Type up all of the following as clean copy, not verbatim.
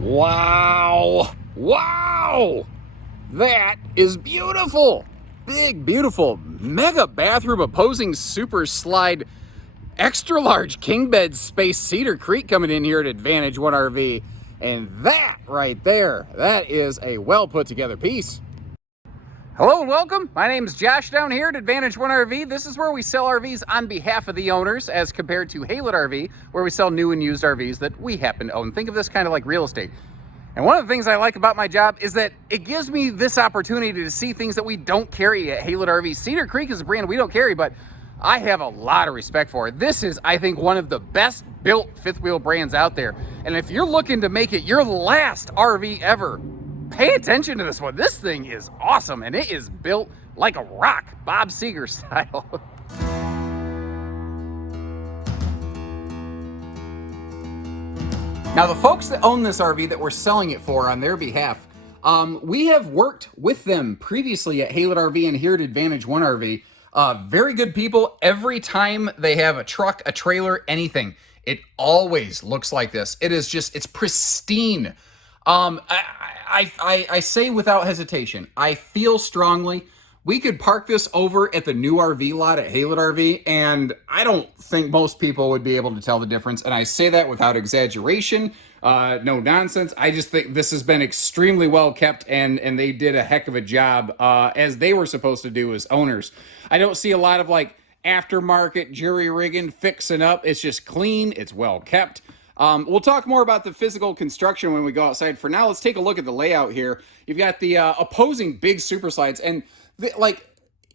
Wow! Wow! That is beautiful! Big, beautiful, mega bathroom opposing super slide, extra large king bed space Cedar Creek coming in here at Advantage 1 RV. And that right there, that is a well put together piece. Hello and welcome. My name is Josh down here at Advantage 1 RV. This is where we sell RVs on behalf of the owners as compared to Haylett RV, where we sell new and used RVs that we happen to own. Think of this kind of like real estate. And one of the things I like about my job is that it gives me this opportunity to see things that we don't carry at Haylett RV. Cedar Creek is a brand we don't carry, but I have a lot of respect for it. This is, I think, one of the best built fifth wheel brands out there. And if you're looking to make it your last RV ever, pay attention to this one. This thing is awesome, and it is built like a rock, Bob Seger style. Now, the folks that own this RV that we're selling it for on their behalf, we have worked with them previously at Haylett RV and here at Advantage 1 RV. Very good people. Every time they have a truck, a trailer, anything, it always looks like this. It is just, it's pristine. I say without hesitation, I feel strongly we could park this over at the new RV lot at Haylett RV, and I don't think most people would be able to tell the difference. And I say that without exaggeration, no nonsense. I just think this has been extremely well kept, and they did a heck of a job, as they were supposed to do as owners. I don't see a lot of like aftermarket jury rigging, fixing up. It's just clean. It's well kept. We'll talk more about the physical construction when we go outside. For now, let's take a look at the layout here. You've got the opposing big super slides, and like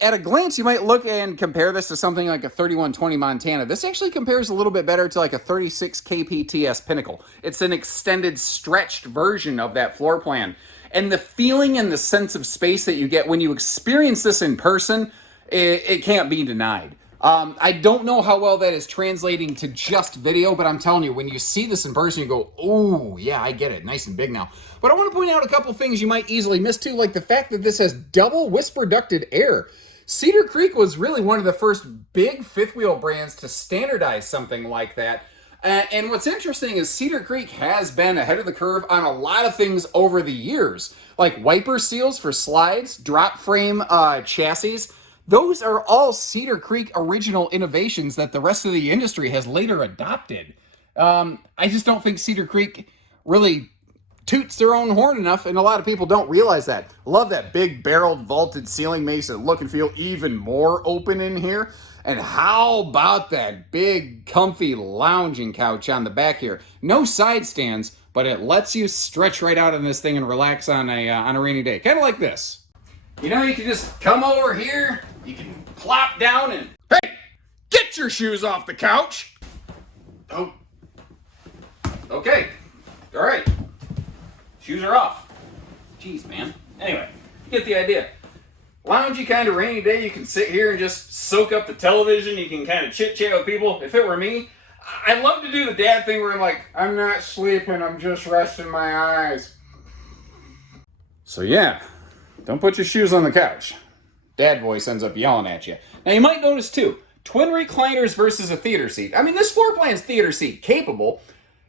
at a glance, you might look and compare this to something like a 3120 Montana. This actually compares a little bit better to like a 36 kpts Pinnacle. It's an extended, stretched version of that floor plan. And the feeling and the sense of space that you get when you experience this in person, it can't be denied. I don't know how well that is translating to just video, but I'm telling you, when you see this in person, you go, oh, yeah, I get it. Nice and big now. But I want to point out a couple things you might easily miss too, like the fact that this has double whisper ducted air. Cedar Creek was really one of the first big fifth wheel brands to standardize something like that. And what's interesting is Cedar Creek has been ahead of the curve on a lot of things over the years, like wiper seals for slides, drop frame chassis. Those are all Cedar Creek original innovations that the rest of the industry has later adopted. I just don't think Cedar Creek really toots their own horn enough, and a lot of people don't realize that. Love that big barreled vaulted ceiling, makes it look and feel even more open in here. And how about that big comfy lounging couch on the back here? No side stands, but it lets you stretch right out on this thing and relax on a rainy day. Kind of like this. You know, you can just come over here, you can plop down and, hey, get your shoes off the couch. Oh, okay, all right, shoes are off. Jeez, man. Anyway, you get the idea. Loungy kind of rainy day, you can sit here and just soak up the television, you can kind of chit-chat with people. If it were me, I love to do the dad thing where I'm like, I'm not sleeping, I'm just resting my eyes. So yeah. Don't put your shoes on the couch. Dad voice ends up yelling at you. Now you might notice too, twin recliners versus a theater seat. I mean, this floor plan's theater seat capable.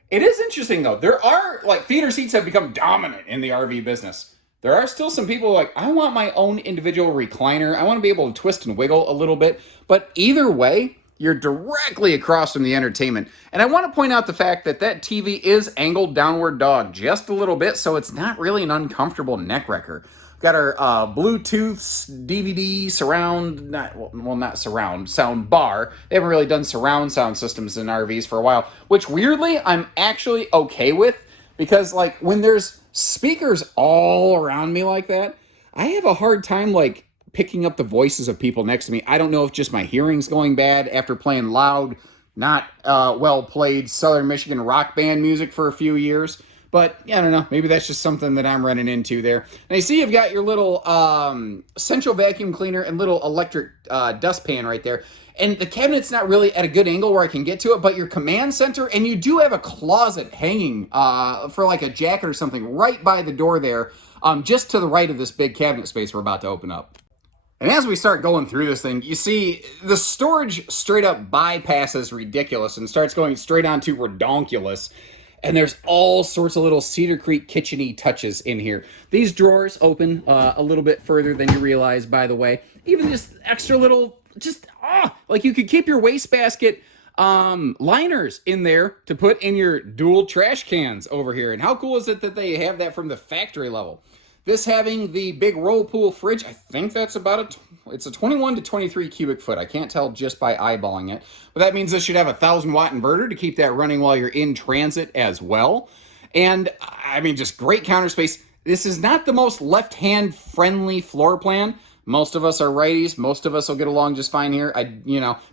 It is interesting though. There are, like, theater seats have become dominant in the RV business. There are still some people like, I want my own individual recliner. I want to be able to twist and wiggle a little bit. But either way, you're directly across from the entertainment. And I want to point out the fact that that TV is angled downward dog just a little bit, so it's not really an uncomfortable neck wrecker. Got our Bluetooth DVD surround, not surround, sound bar. They haven't really done surround sound systems in RVs for a while, which weirdly I'm actually okay with, because like when there's speakers all around me like that, I have a hard time like picking up the voices of people next to me. I don't know if just my hearing's going bad after playing loud, not well played Southern Michigan rock band music for a few years. But, I don't know, maybe that's just something that I'm running into there. And I see you've got your little central vacuum cleaner and little electric dustpan right there. And the cabinet's not really at a good angle where I can get to it, but your command center, and you do have a closet hanging for like a jacket or something right by the door there, just to the right of this big cabinet space we're about to open up. And as we start going through this thing, you see the storage straight up bypasses ridiculous and starts going straight on to redonkulous. And there's all sorts of little Cedar Creek kitchen-y touches in here. These drawers open a little bit further than you realize, by the way. Even just extra little, like you could keep your wastebasket liners in there to put in your dual trash cans over here. And how cool is it that they have that from the factory level? This having the big Whirlpool fridge, I think that's about it's a 21 to 23 cubic foot. I can't tell just by eyeballing it. But that means this should have a 1,000-watt inverter to keep that running while you're in transit as well. And, I mean, just great counter space. This is not the most left-hand friendly floor plan. Most of us are righties. Most of us will get along just fine here.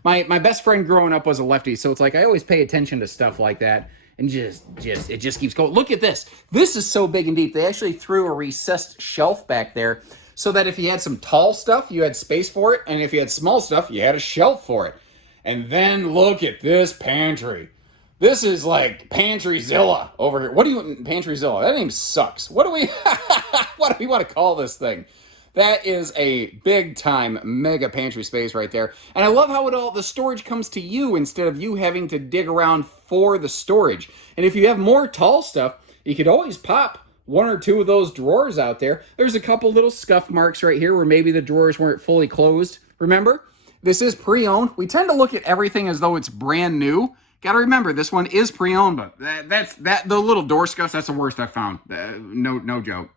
My best friend growing up was a lefty, so it's like I always pay attention to stuff like that. And it just keeps going. Look at this. This is so big and deep. They actually threw a recessed shelf back there so that if you had some tall stuff, you had space for it. And if you had small stuff, you had a shelf for it. And then look at this pantry. This is like Pantryzilla over here. Pantryzilla? That name sucks. What do we want to call this thing? That is a big time mega pantry space right there. And I love how the storage comes to you instead of you having to dig around for the storage. And if you have more tall stuff, you could always pop one or two of those drawers out there. There's a couple little scuff marks right here where maybe the drawers weren't fully closed. Remember, this is pre-owned. We tend to look at everything as though it's brand new. Got to remember, this one is pre-owned, but the little door scuffs, that's the worst I've found. No joke.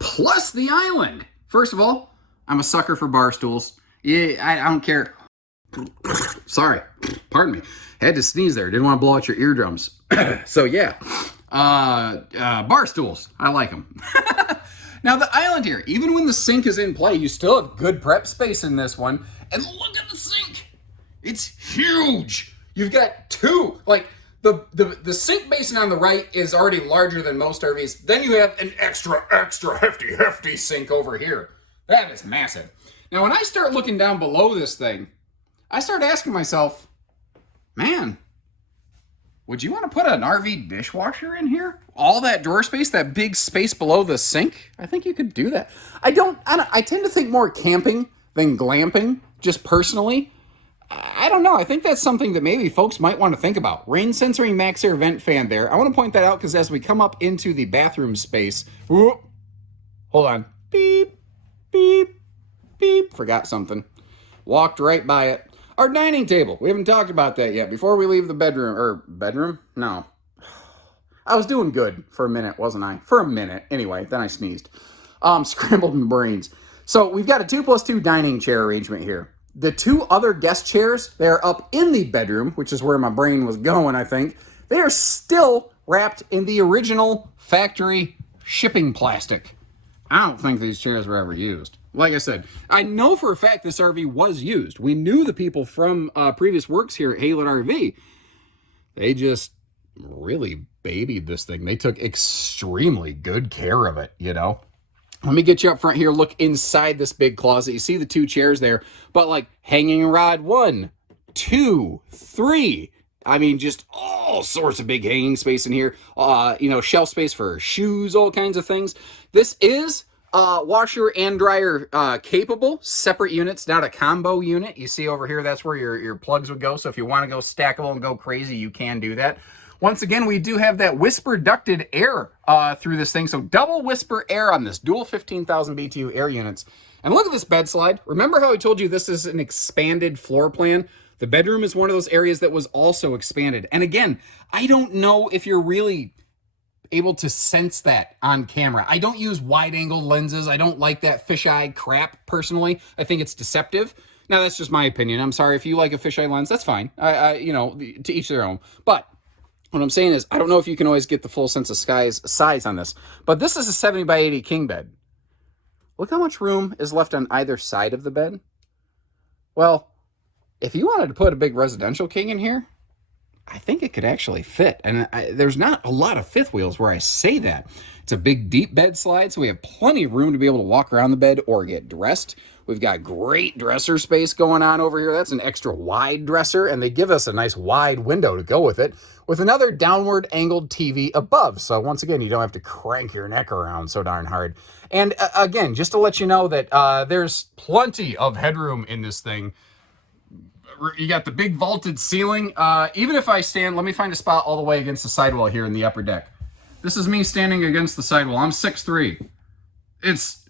Plus the island. First of all, I'm a sucker for bar stools. Yeah, I don't care. Sorry, pardon me. Had to sneeze there. Didn't want to blow out your eardrums. So yeah, bar stools. I like them. Now the island here, even when the sink is in play, you still have good prep space in this one. And look at the sink. It's huge. You've got two, like the sink basin on the right is already larger than most RVs. Then you have an extra hefty sink over here. That is massive. Now when I start looking down below this thing, I start asking myself, man, would you want to put an RV dishwasher in here? All that drawer space, that big space below the sink? I think you could do that. I tend to think more camping than glamping, just personally. I don't know. I think that's something that maybe folks might want to think about. Rain sensoring max air vent fan there. I want to point that out because as we come up into the bathroom space, hold on. Beep, beep, beep. Forgot something. Walked right by it. Our dining table. We haven't talked about that yet. Before we leave the bedroom? No. I was doing good for a minute, wasn't I? For a minute. Anyway, then I sneezed. Scrambled my brains. So we've got a 2+2 dining chair arrangement here. The two other guest chairs, they're up in the bedroom, which is where my brain was going, I think. They are still wrapped in the original factory shipping plastic. I don't think these chairs were ever used. Like I said, I know for a fact this RV was used. We knew the people from previous works here at Haylett RV. They just really babied this thing. They took extremely good care of it, you know? Let me get you up front here. Look inside this big closet. You see the two chairs there, but like hanging rod 1, 2, 3. I mean, just all sorts of big hanging space in here. Shelf space for shoes, all kinds of things. This is washer and dryer capable, separate units, not a combo unit. You see over here, that's where your plugs would go. So if you want to go stackable and go crazy, you can do that. Once again, we do have that whisper ducted air through this thing. So double whisper air on this dual 15,000 BTU air units. And look at this bed slide. Remember how I told you this is an expanded floor plan? The bedroom is one of those areas that was also expanded. And again, I don't know if you're really able to sense that on camera. I don't use wide angle lenses. I don't like that fisheye crap personally. I think it's deceptive. Now that's just my opinion. I'm sorry if you like a fisheye lens, that's fine. To each their own. But what I'm saying is, I don't know if you can always get the full sense of size on this, but this is a 70 by 80 king bed. Look how much room is left on either side of the bed. Well, if you wanted to put a big residential king in here, I think it could actually fit. And there's not a lot of fifth wheels where I say that. It's a big, deep bed slide, so we have plenty of room to be able to walk around the bed or get dressed. We've got great dresser space going on over here. That's an extra wide dresser, and they give us a nice wide window to go with it, with another downward angled TV above. So once again, you don't have to crank your neck around so darn hard. And again, just to let you know that there's plenty of headroom in this thing. You got the big vaulted ceiling. Even if I stand, let me find a spot all the way against the sidewall here in the upper deck. This is me standing against the sidewall. I'm 6'3". It's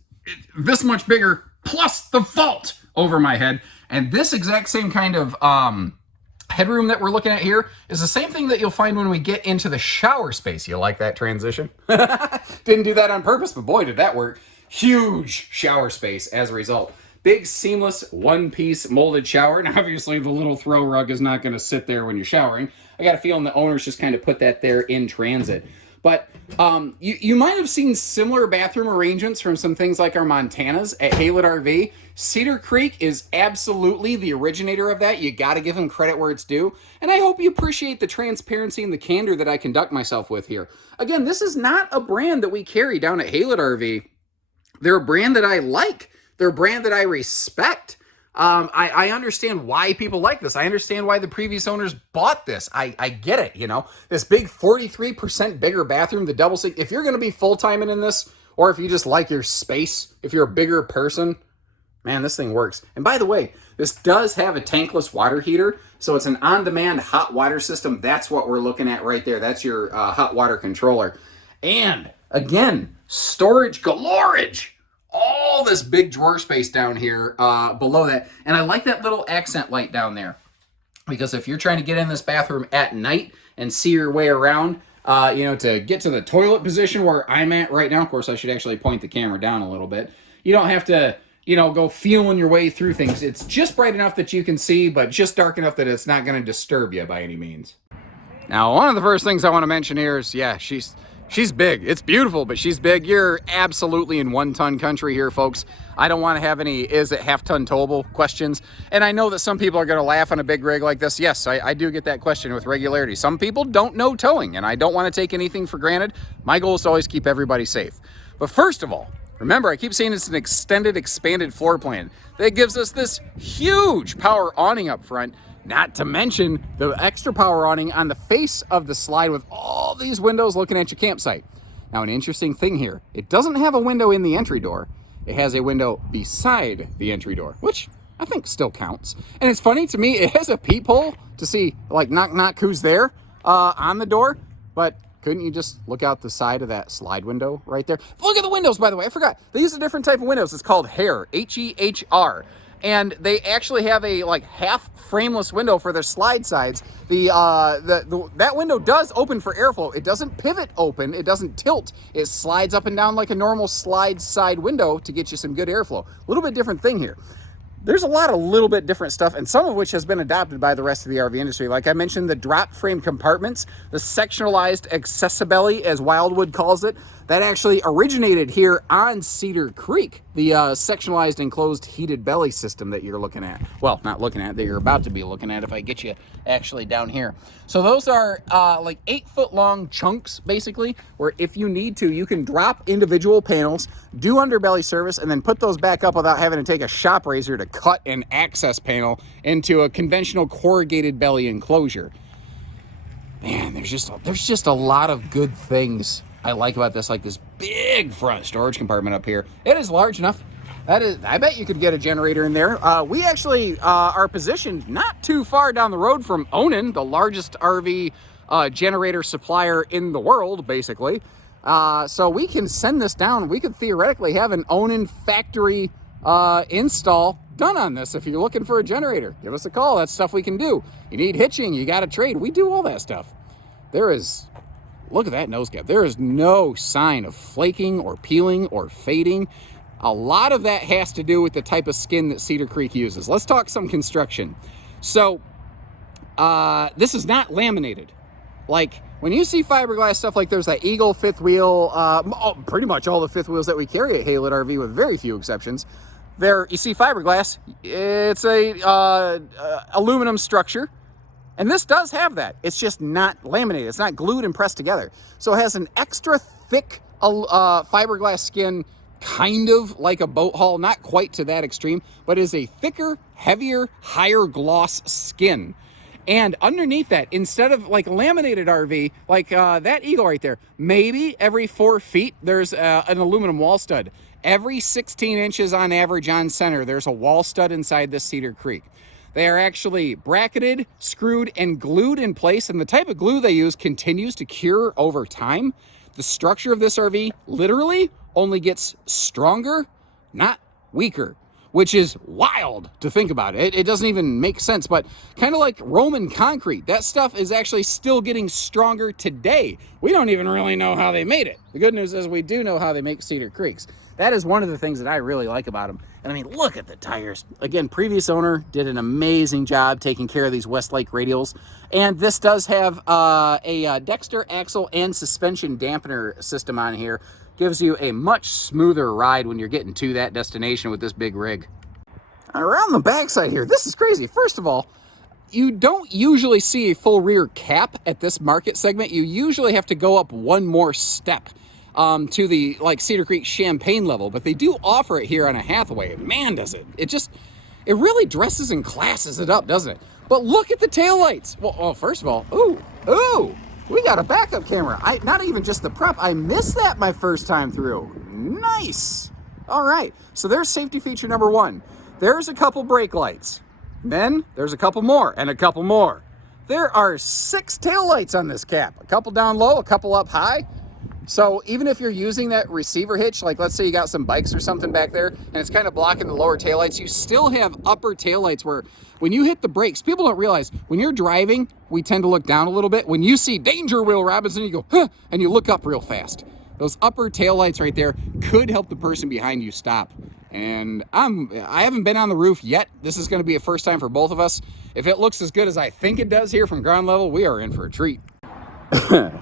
this much bigger, plus the vault over my head. And this exact same kind of headroom that we're looking at here is the same thing that you'll find when we get into the shower space. You like that transition? Didn't do that on purpose, but boy, did that work. Huge shower space as a result. Big seamless one-piece molded shower. And obviously the little throw rug is not going to sit there when you're showering. I got a feeling the owners just kind of put that there in transit. But you might have seen similar bathroom arrangements from some things like our Montanas at Haylett RV. Cedar Creek is absolutely the originator of that. You got to give them credit where it's due. And I hope you appreciate the transparency and the candor that I conduct myself with here. Again, this is not a brand that we carry down at Haylett RV. They're a brand that I like. They're a brand that I respect. I understand why people like this. I understand why the previous owners bought this. I get it, you know. This big 43% bigger bathroom, the double sink. If you're going to be full-timing in this, or if you just like your space, if you're a bigger person, man, this thing works. And by the way, this does have a tankless water heater, so it's an on-demand hot water system. That's what we're looking at right there. That's your hot water controller. And, again, storage galorage. All this big drawer space down here below that. And I like that little accent light down there. Because if you're trying to get in this bathroom at night and see your way around, to get to the toilet position where I'm at right now, of course, I should actually point the camera down a little bit. You don't have to, go feeling your way through things. It's just bright enough that you can see, but just dark enough that it's not going to disturb you by any means. Now, one of the first things I want to mention here is, she's big. It's beautiful, but she's big. You're absolutely in one-ton country here, folks. I don't want to have any is it half-ton towable questions. And I know that some people are going to laugh on a big rig like this. Yes, I do get that question with regularity. Some people don't know towing, and I don't want to take anything for granted. My goal is to always keep everybody safe. But first of all, remember, I keep saying it's an extended, expanded floor plan that gives us this huge power awning up front. Not to mention the extra power awning on the face of the slide with all these windows looking at your campsite. Now, an interesting thing here, it doesn't have a window in the entry door. It has a window beside the entry door, which I think still counts. And it's funny to me, it has a peephole to see, like, knock, knock, who's there on the door. But couldn't you just look out the side of that slide window right there? Look at the windows, by the way. I forgot. They use a different type of windows. It's called H-E-H-R, H-E-H-R. And they actually have a half frameless window for their slide sides. That window does open for airflow. It doesn't pivot open. It doesn't tilt. It slides up and down like a normal slide side window to get you some good airflow. A little bit different thing here. There's a lot of little bit different stuff, and some of which has been adopted by the rest of the RV industry. Like I mentioned, the drop frame compartments, the sectionalized accessibility, as Wildwood calls it, that actually originated here on Cedar Creek, the sectionalized enclosed heated belly system that you're looking at. Well, not looking at, that you're about to be looking at if I get you actually down here. So those are 8-foot long chunks, basically, where if you need to, you can drop individual panels, do underbelly service, and then put those back up without having to take a shop razor to cut an access panel into a conventional corrugated belly enclosure. Man, there's just a lot of good things I like about this, like this big front storage compartment up here. It is large enough. I bet you could get a generator in there. We actually are positioned not too far down the road from Onan, the largest RV generator supplier in the world, basically. So we can send this down. We could theoretically have an Onan factory install done on this. If you're looking for a generator, give us a call. That's stuff we can do. You need hitching, you got a trade. We do all that stuff. Look at that nose gap. There is no sign of flaking or peeling or fading. A lot of that has to do with the type of skin that Cedar Creek uses. Let's talk some construction. So this is not laminated. Like when you see fiberglass stuff, like there's that Eagle fifth wheel, pretty much all the fifth wheels that we carry at Haylett RV with very few exceptions. There, you see fiberglass, it's a aluminum structure. And this does have that. It's just not laminated. It's not glued and pressed together. So it has an extra thick fiberglass skin, kind of like a boat hull, not quite to that extreme, but is a thicker, heavier, higher gloss skin. And underneath that, instead of like a laminated RV, like that Eagle right there, maybe every 4 feet, there's an aluminum wall stud. Every 16 inches on average on center, there's a wall stud inside this Cedar Creek. They are actually bracketed, screwed, and glued in place, and the type of glue they use continues to cure over time. The structure of this RV literally only gets stronger, not weaker, which is wild to think about. It doesn't even make sense, but kind of like Roman concrete, that stuff is actually still getting stronger today. We don't even really know how they made it. The good news is we do know how they make Cedar Creeks. That is one of the things that I really like about them. And I mean, look at the tires. Again, previous owner did an amazing job taking care of these Westlake radials. And this does have a Dexter axle and suspension dampener system on here. Gives you a much smoother ride when you're getting to that destination with this big rig. Around the backside here, this is crazy. First of all, you don't usually see a full rear cap at this market segment. You usually have to go up one more step to the like Cedar Creek Champagne level, but they do offer it here on a Hathaway. Man, does it. It really dresses and classes it up, doesn't it? But look at the taillights. Well, first of all, ooh. We got a backup camera. Not even just the prep. I missed that my first time through. Nice. All right. So there's safety feature number one. There's a couple brake lights. Then there's a couple more and a couple more. There are 6 taillights on this cap. A couple down low, a couple up high. So even if you're using that receiver hitch, like let's say you got some bikes or something back there and it's kind of blocking the lower taillights, you still have upper taillights where when you hit the brakes, people don't realize when you're driving, we tend to look down a little bit. When you see danger, Will Robinson, you go, huh, and you look up real fast. Those upper taillights right there could help the person behind you stop. And I haven't been on the roof yet. This is going to be a first time for both of us. If it looks as good as I think it does here from ground level, we are in for a treat.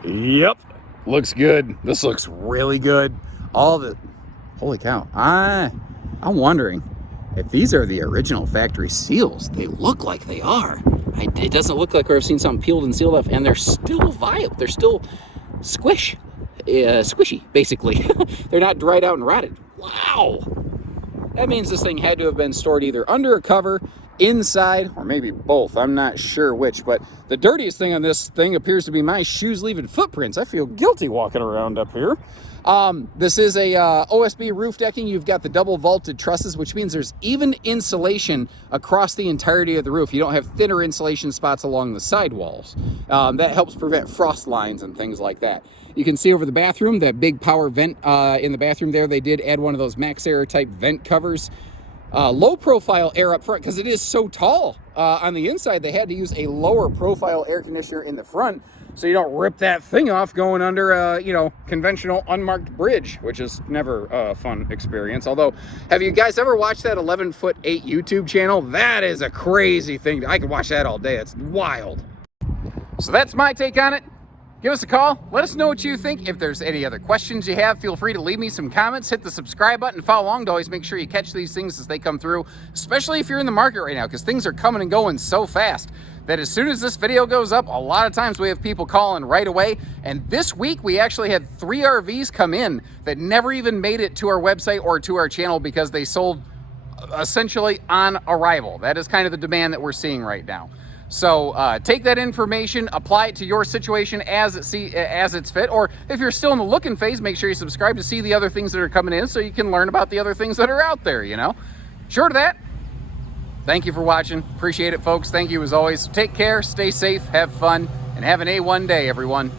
Yep. Looks good. This looks really good. Holy cow. I'm wondering if these are the original factory seals. They look like they are. It doesn't look like I've seen something peeled and sealed off, and they're still viable. They're still squishy, basically. They're not dried out and rotted. Wow. That means this thing had to have been stored either under a cover, inside, or maybe both. I'm not sure which, but the dirtiest thing on this thing appears to be my shoes leaving footprints. I feel guilty walking around up here. This is a OSB roof decking. You've got the double vaulted trusses, which means there's even insulation across the entirety of the roof. You don't have thinner insulation spots along the sidewalls. That helps prevent frost lines and things like that. You can see over the bathroom, that big power vent in the bathroom there. They did add one of those Max Air type vent covers. Low profile air up front because it is so tall. On the inside, they had to use a lower profile air conditioner in the front so you don't rip that thing off going under a conventional unmarked bridge, which is never a fun experience. Although, have you guys ever watched that 11'8" YouTube channel? That is a crazy thing. I could watch that all day. It's wild. So that's my take on it. Give us a call. Let us know what you think. If there's any other questions you have, feel free to leave me some comments. Hit the subscribe button. Follow along to always make sure you catch these things as they come through, especially if you're in the market right now, because things are coming and going so fast that as soon as this video goes up, a lot of times we have people calling right away. And this week, we actually had 3 RVs come in that never even made it to our website or to our channel because they sold essentially on arrival. That is kind of the demand that we're seeing right now. So take that information, apply it to your situation as it's fit, or if you're still in the looking phase, make sure you subscribe to see the other things that are coming in so you can learn about the other things that are out there, Short of that, thank you for watching. Appreciate it, folks. Thank you as always. Take care, stay safe, have fun, and have an A1 day, everyone.